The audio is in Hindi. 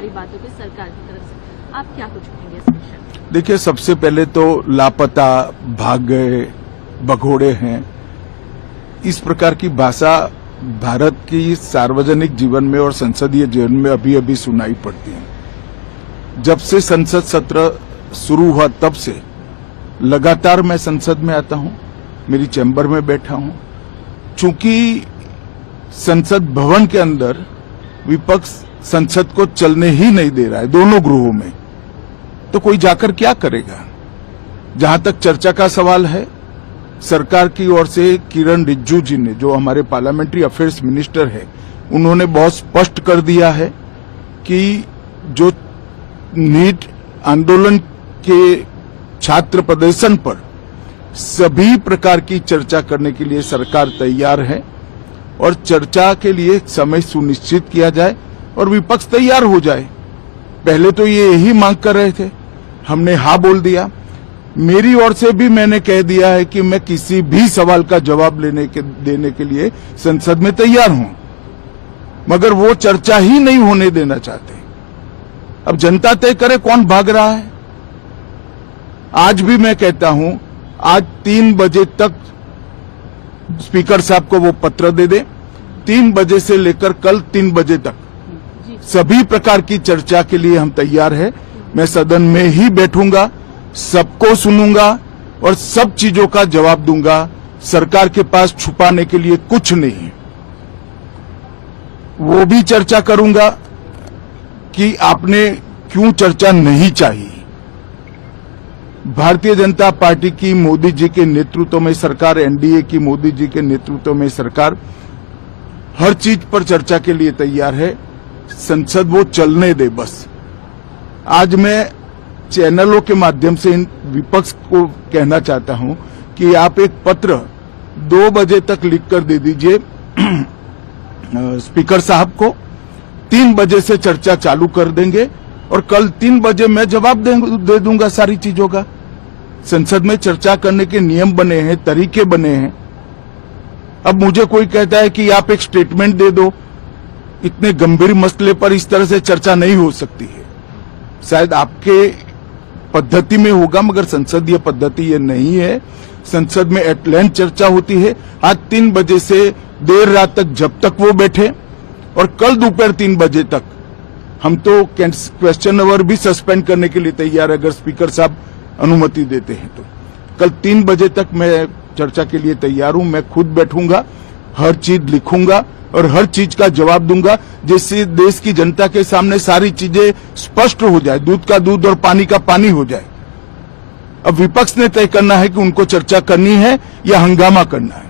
सारी बातों की सरकार की तरफ से, आप क्या कुछ कहेंगे इस विषय में? देखिए, सबसे पहले तो लापता, भाग गए, भगोड़े हैं, इस प्रकार की भाषा भारत की सार्वजनिक जीवन में और संसदीय जीवन में अभी अभी सुनाई पड़ती है। जब से संसद सत्र शुरू हुआ तब से लगातार मैं संसद में आता हूं, मेरी चैम्बर में बैठा हूं। चूंकि संसद भवन के अंदर विपक्ष संसद को चलने ही नहीं दे रहा है, दोनों गृहों में, तो कोई जाकर क्या करेगा। जहां तक चर्चा का सवाल है, सरकार की ओर से किरण रिजिजू जी ने, जो हमारे पार्लियामेंट्री अफेयर्स मिनिस्टर है, उन्होंने बहुत स्पष्ट कर दिया है कि जो नीट आंदोलन के छात्र प्रदर्शन पर सभी प्रकार की चर्चा करने के लिए सरकार तैयार है और चर्चा के लिए समय सुनिश्चित किया जाए और विपक्ष तैयार हो जाए। पहले तो ये यही मांग कर रहे थे, हमने हाँ बोल दिया। मेरी ओर से भी मैंने कह दिया है कि मैं किसी भी सवाल का जवाब देने के लिए संसद में तैयार हूं, मगर वो चर्चा ही नहीं होने देना चाहते। अब जनता तय करे कौन भाग रहा है। आज भी मैं कहता हूं, आज 3 बजे तक स्पीकर साहब को वो पत्र दे दे। 3 बजे से लेकर कल 3 बजे तक सभी प्रकार की चर्चा के लिए हम तैयार हैं। मैं सदन में ही बैठूंगा, सबको सुनूंगा और सब चीजों का जवाब दूंगा। सरकार के पास छुपाने के लिए कुछ नहीं है। वो भी चर्चा करूंगा कि आपने क्यों चर्चा नहीं चाहिए। भारतीय जनता पार्टी की मोदी जी के नेतृत्व में सरकार, एनडीए की मोदी जी के नेतृत्व में सरकार हर चीज पर चर्चा के लिए तैयार है। संसद वो चलने दे बस। आज मैं चैनलों के माध्यम से इन विपक्ष को कहना चाहता हूं कि आप एक पत्र 2 बजे तक लिखकर दे दीजिए स्पीकर साहब को। 3 बजे से चर्चा चालू कर देंगे और कल 3 बजे मैं जवाब दे दूंगा सारी चीजों का। संसद में चर्चा करने के नियम बने हैं, तरीके बने हैं। अब मुझे कोई कहता है कि आप एक स्टेटमेंट दे दो, इतने गंभीर मसले पर इस तरह से चर्चा नहीं हो सकती है। शायद आपके पद्धति में होगा, मगर संसदीय पद्धति ये नहीं है। संसद में एट लेंथ चर्चा होती है। आज 3 बजे से देर रात तक, जब तक वो बैठे, और कल दोपहर 3 बजे तक हम तो क्वेश्चन आवर भी सस्पेंड करने के लिए तैयार है, अगर स्पीकर साहब अनुमति देते हैं तो। कल 3 बजे तक मैं चर्चा के लिए तैयार हूं। मैं खुद बैठूंगा, हर चीज लिखूंगा और हर चीज का जवाब दूंगा, जिससे देश की जनता के सामने सारी चीजें स्पष्ट हो जाए, दूध का दूध और पानी का पानी हो जाए। अब विपक्ष ने तय करना है कि उनको चर्चा करनी है या हंगामा करना है।